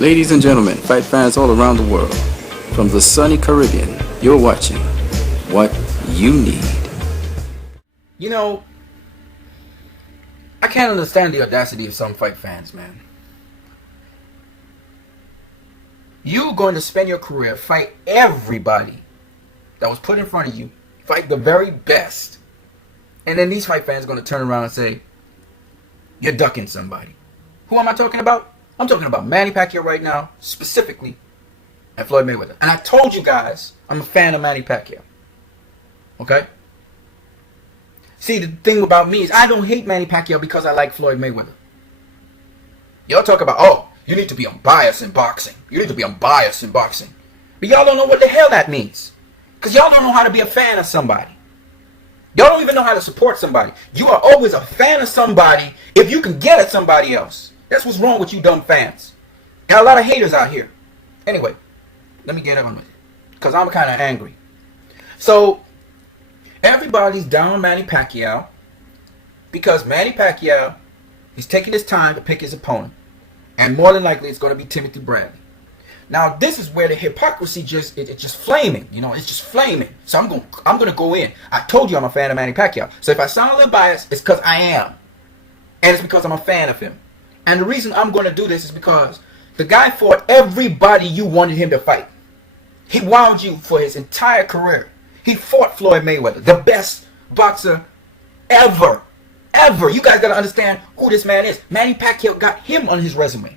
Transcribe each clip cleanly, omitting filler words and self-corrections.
Ladies and gentlemen, fight fans all around the world, from the sunny Caribbean, you're watching What You Need. You know, I can't understand the audacity of some fight fans, man. You're going to spend your career, fight everybody that was put in front of you, fight the very best, and then these fight fans are going to turn around and say, you're ducking somebody. Who am I talking about? I'm talking about Manny Pacquiao right now, specifically, and Floyd Mayweather. And I told you guys, I'm a fan of Manny Pacquiao. Okay? See, the thing about me is I don't hate Manny Pacquiao because I like Floyd Mayweather. Y'all talk about, oh, you need to be unbiased in boxing. You need to be unbiased in boxing. But y'all don't know what the hell that means. Because y'all don't know how to be a fan of somebody. Y'all don't even know how to support somebody. You are always a fan of somebody if you can get at somebody else. That's what's wrong with you dumb fans. Got a lot of haters out here. Anyway, let me get on with it, because I'm kind of angry. So, everybody's down Manny Pacquiao because Manny Pacquiao is taking his time to pick his opponent. And more than likely, it's going to be Timothy Bradley. Now, this is where the hypocrisy it's just flaming. You know, it's just flaming. So I'm going to go in. I told you I'm a fan of Manny Pacquiao. So if I sound a little biased, it's because I am. And it's because I'm a fan of him. And the reason I'm going to do this is because the guy fought everybody you wanted him to fight. He wowed you for his entire career. He fought Floyd Mayweather, the best boxer ever. Ever. You guys got to understand who this man is. Manny Pacquiao got him on his resume.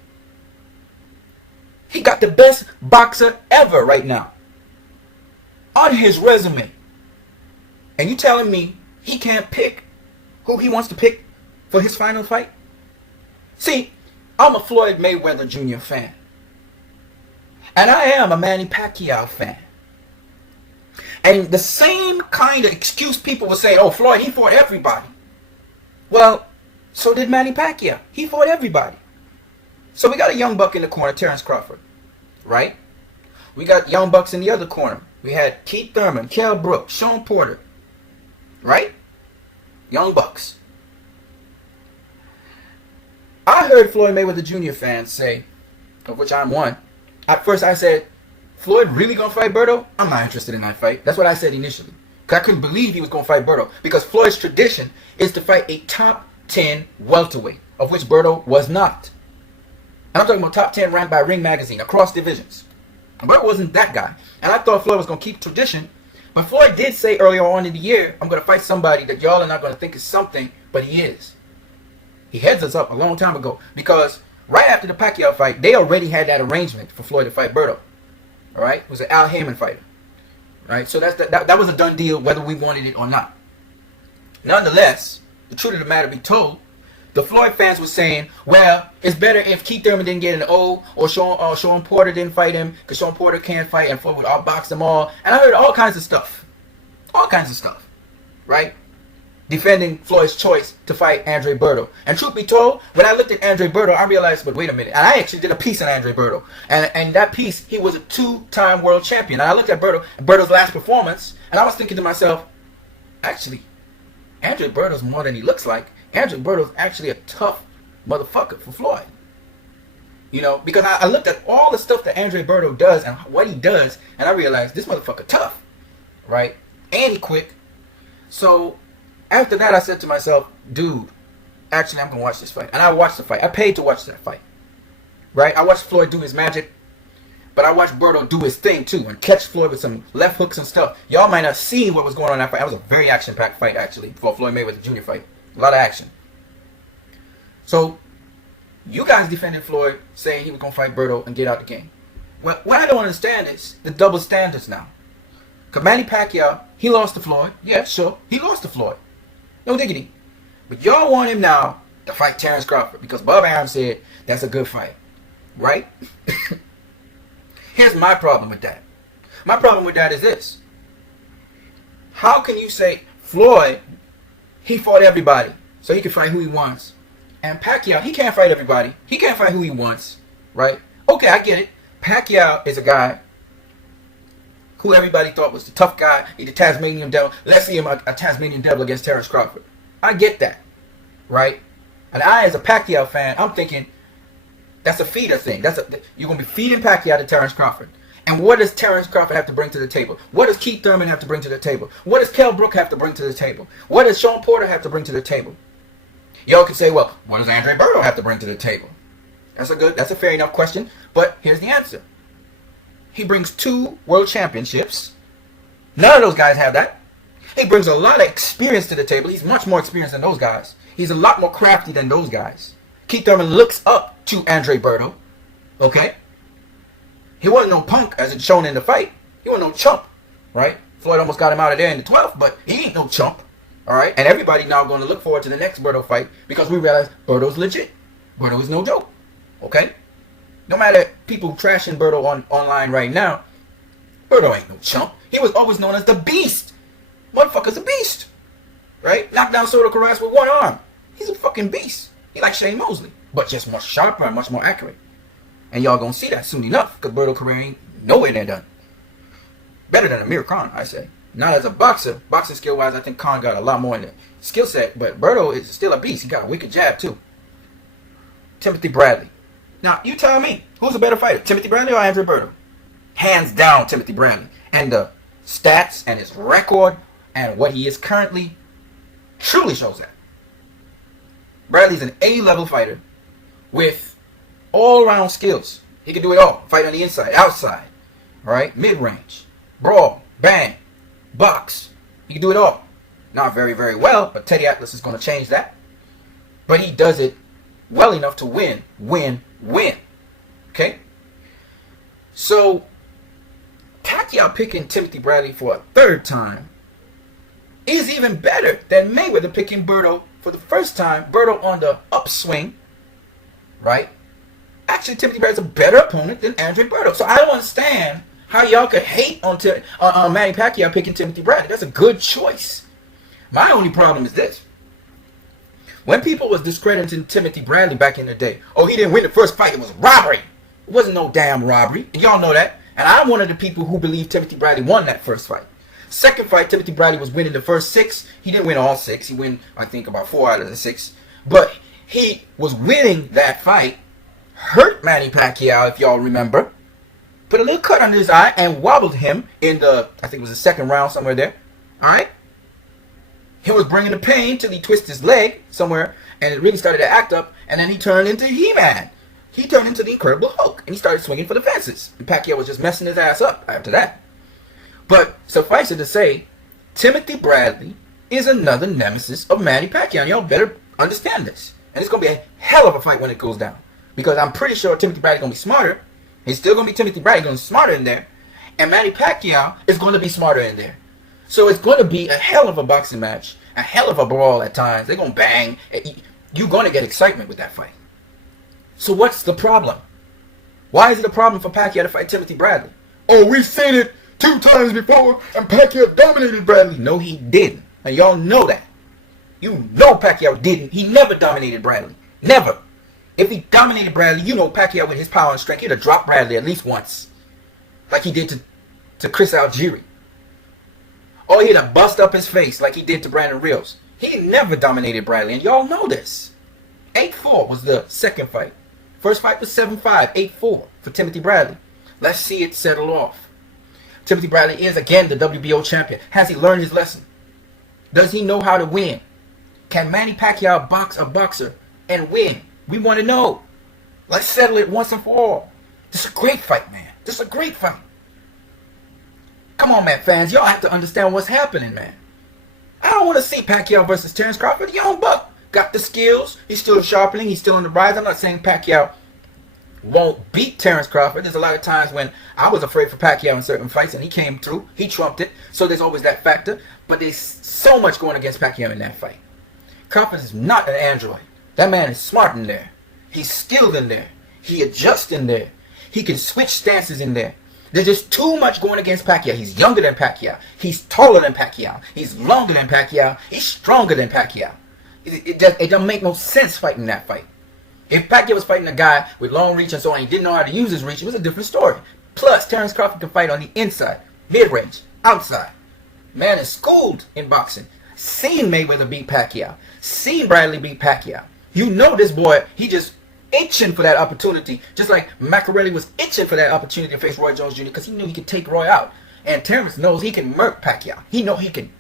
He got the best boxer ever right now on his resume. And you telling me he can't pick who he wants to pick for his final fight? See, I'm a Floyd Mayweather Jr. fan. And I am a Manny Pacquiao fan. And the same kind of excuse people will say, oh, Floyd, he fought everybody. Well, so did Manny Pacquiao. He fought everybody. So we got a young buck in the corner, Terrence Crawford. Right? We got young bucks in the other corner. We had Keith Thurman, Kell Brook, Sean Porter. Right? Young bucks. I heard Floyd Mayweather Jr. fans say, of which I'm one. At first I said, Floyd really gonna fight Berto? I'm not interested in that fight. That's what I said initially. Because I couldn't believe he was gonna fight Berto. Because Floyd's tradition is to fight a top 10 welterweight, of which Berto was not. And I'm talking about top 10 ranked by Ring Magazine, across divisions. Berto wasn't that guy. And I thought Floyd was gonna keep tradition. But Floyd did say earlier on in the year, I'm gonna fight somebody that y'all are not gonna think is something, but he is. He heads us up a long time ago because right after the Pacquiao fight, they already had that arrangement for Floyd to fight Berto. All right, it was an Al Haymon fighter. Right, so that was a done deal, whether we wanted it or not. Nonetheless, the truth of the matter be told, the Floyd fans were saying, well, it's better if Keith Thurman didn't get an O, or Sean Porter didn't fight him because Sean Porter can't fight and Floyd would outbox them all. And I heard all kinds of stuff, right? Defending Floyd's choice to fight Andre Berto. And truth be told, when I looked at Andre Berto, I realized, but wait a minute. And I actually did a piece on Andre Berto. And that piece, he was a 2-time world champion. And I looked at Berto's last performance, and I was thinking to myself, actually, Andre Berto's more than he looks like. Andre Berto's actually a tough motherfucker for Floyd. You know, because I looked at all the stuff that Andre Berto does and what he does, and I realized this motherfucker tough. Right? And he quick. So after that, I said to myself, dude, actually, I'm going to watch this fight. And I watched the fight. I paid to watch that fight. Right? I watched Floyd do his magic. But I watched Berto do his thing, too. And catch Floyd with some left hooks and stuff. Y'all might not see what was going on in that fight. That was a very action-packed fight, actually, for Floyd Mayweather Jr. fight. A lot of action. So, you guys defended Floyd, saying he was going to fight Berto and get out the game. Well, what I don't understand is the double standards now. Because Manny Pacquiao, he lost to Floyd. Yeah, sure. He lost to Floyd. No diggity. But y'all want him now to fight Terrence Crawford because Bob Arum said that's a good fight. Right? Here's my problem with that. My problem with that is this. How can you say Floyd, he fought everybody, so he can fight who he wants. And Pacquiao, he can't fight everybody. He can't fight who he wants. Right? Okay, I get it. Pacquiao is a guy who everybody thought was the tough guy, the Tasmanian Devil. Let's see him a Tasmanian Devil against Terrence Crawford. I get that, right? And I, as a Pacquiao fan, I'm thinking, That's a feeder thing. You're going to be feeding Pacquiao to Terrence Crawford. And what does Terrence Crawford have to bring to the table? What does Keith Thurman have to bring to the table? What does Kell Brook have to bring to the table? What does Sean Porter have to bring to the table? Y'all can say, well, what does Andre Berto have to bring to the table? That's a fair enough question, but here's the answer. He brings 2 world championships. None of those guys have that. He brings a lot of experience to the table. He's much more experienced than those guys. He's a lot more crafty than those guys. Keith Thurman looks up to Andre Berto. Okay? He wasn't no punk as it's shown in the fight. He wasn't no chump. Right? Floyd almost got him out of there in the 12th, but he ain't no chump. Alright? And everybody now going to look forward to the next Berto fight because we realize Berto's legit. Berto is no joke. Okay? No matter people trashing Berto online right now, Berto ain't no chump. He was always known as the Beast. Motherfucker's a beast. Right? Knocked down Soto Karass with 1 arm. He's a fucking beast. He like Shane Mosley, but just much sharper and much more accurate. And y'all gonna see that soon enough, because Berto's career ain't nowhere near done. Better than Amir Khan, I say. Not as a boxer. Boxing skill-wise, I think Khan got a lot more in the skill set, but Berto is still a beast. He got a wicked jab, too. Timothy Bradley. Now, you tell me, who's a better fighter, Timothy Bradley or Andre Berto? Hands down, Timothy Bradley. And the stats and his record and what he is currently truly shows that. Bradley's an A-level fighter with all-around skills. He can do it all. Fight on the inside, outside, all right, mid-range, brawl, bang, box. He can do it all. Not very, very well, but Teddy Atlas is going to change that. But he does it well enough to win. Okay? So, Pacquiao picking Timothy Bradley for a 3rd time is even better than Mayweather picking Berto for the first time. Berto on the upswing, right? Actually, Timothy Bradley's a better opponent than Andre Berto. So I don't understand how y'all could hate on Manny Pacquiao picking Timothy Bradley. That's a good choice. My only problem is this. When people was discrediting Timothy Bradley back in the day, oh, he didn't win the first fight, it was robbery. It wasn't no damn robbery. And y'all know that. And I'm one of the people who believe Timothy Bradley won that first fight. Second fight, Timothy Bradley was winning the first 6. He didn't win all 6. He won, I think, about 4 out of the 6. But he was winning that fight, hurt Manny Pacquiao, if y'all remember. Put a little cut under his eye and wobbled him in the, I think it was the 2nd round, somewhere there. Alright? He was bringing the pain till he twisted his leg somewhere, and it really started to act up, and then he turned into He-Man. He turned into the Incredible Hulk, and he started swinging for the fences. And Pacquiao was just messing his ass up after that. But suffice it to say, Timothy Bradley is another nemesis of Manny Pacquiao. And y'all better understand this. And it's going to be a hell of a fight when it goes down. Because I'm pretty sure Timothy Bradley's going to be smarter. He's still going to be Timothy Bradley, going to be smarter in there. And Manny Pacquiao is going to be smarter in there. So it's going to be a hell of a boxing match. A hell of a brawl at times. They're going to bang. You're going to get excitement with that fight. So what's the problem? Why is it a problem for Pacquiao to fight Timothy Bradley? Oh, we've seen it 2 times before, and Pacquiao dominated Bradley. No, he didn't. And y'all know that. You know Pacquiao didn't. He never dominated Bradley. Never. If he dominated Bradley, you know Pacquiao with his power and strength, he'd have dropped Bradley at least once. Like he did to Chris Algieri. Or he'd have bust up his face like he did to Brandon Rios. He never dominated Bradley, and y'all know this. 8-4 was the second fight. First fight was 7-5, 8-4 for Timothy Bradley. Let's see it settle off. Timothy Bradley is again the WBO champion. Has he learned his lesson? Does he know how to win? Can Manny Pacquiao box a boxer and win? We want to know. Let's settle it once and for all. This is a great fight, man. This is a great fight. Come on, man, fans. Y'all have to understand what's happening, man. I don't want to see Pacquiao versus Terrence Crawford. The young buck got the skills. He's still sharpening. He's still on the rise. I'm not saying Pacquiao won't beat Terrence Crawford. There's a lot of times when I was afraid for Pacquiao in certain fights, and he came through. He trumped it. So there's always that factor. But there's so much going against Pacquiao in that fight. Crawford is not an android. That man is smart in there. He's skilled in there. He adjusts in there. He can switch stances in there. There's just too much going against Pacquiao. He's younger than Pacquiao. He's taller than Pacquiao. He's longer than Pacquiao. He's stronger than Pacquiao. It doesn't make no sense fighting that fight. If Pacquiao was fighting a guy with long reach and so on, he didn't know how to use his reach, it was a different story. Plus, Terrence Crawford can fight on the inside, mid-range, outside. Man is schooled in boxing. Seen Mayweather beat Pacquiao. Seen Bradley beat Pacquiao. You know this boy, he just itching for that opportunity, just like Machiavelli was itching for that opportunity to face Roy Jones Jr. because he knew he could take Roy out. And Terrence knows he can murk Pacquiao. He know he can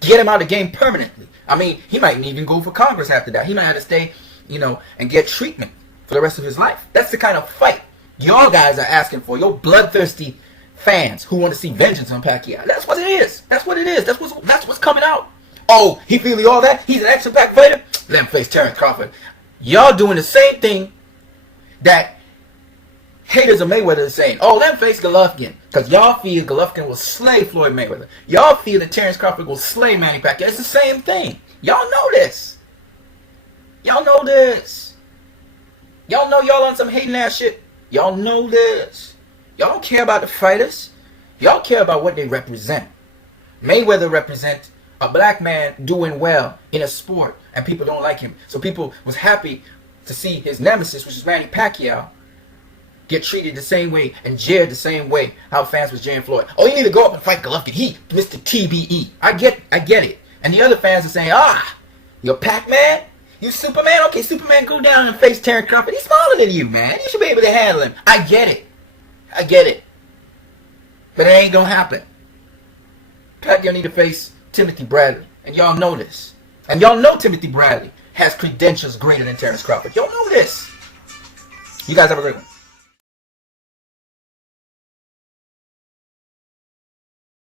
get him out of the game permanently. I mean, he might even go for Congress after that. He might have to stay, and get treatment for the rest of his life. That's the kind of fight y'all guys are asking for. Your bloodthirsty fans who want to see vengeance on Pacquiao. That's what it is. That's what it is. That's what's coming out. Oh, he feeling all that? He's an action-packed fighter? Let him face Terrence Crawford. Y'all doing the same thing that haters of Mayweather are saying. Oh, let him face Golovkin. Because y'all feel Golovkin will slay Floyd Mayweather. Y'all feel that Terrence Crawford will slay Manny Pacquiao. It's the same thing. Y'all know this. Y'all know this. Y'all know y'all on some hating ass shit. Y'all know this. Y'all don't care about the fighters. Y'all care about what they represent. Mayweather represents a black man doing well in a sport, and people don't like him. So people was happy to see his nemesis, which is Manny Pacquiao, get treated the same way and jeered the same way how fans was jeering Floyd. Oh, you need to go up and fight Golovkin. He, Mr. TBE. I get it. And the other fans are saying, you're Pac-Man? You Superman? Okay, Superman, go down and face Terrence Crawford. He's smaller than you, man. You should be able to handle him. I get it. But it ain't gonna happen. Pacquiao need to face Timothy Bradley. And y'all know this. And y'all know Timothy Bradley has credentials greater than Terrence Crawford. Y'all know this. You guys have a great one.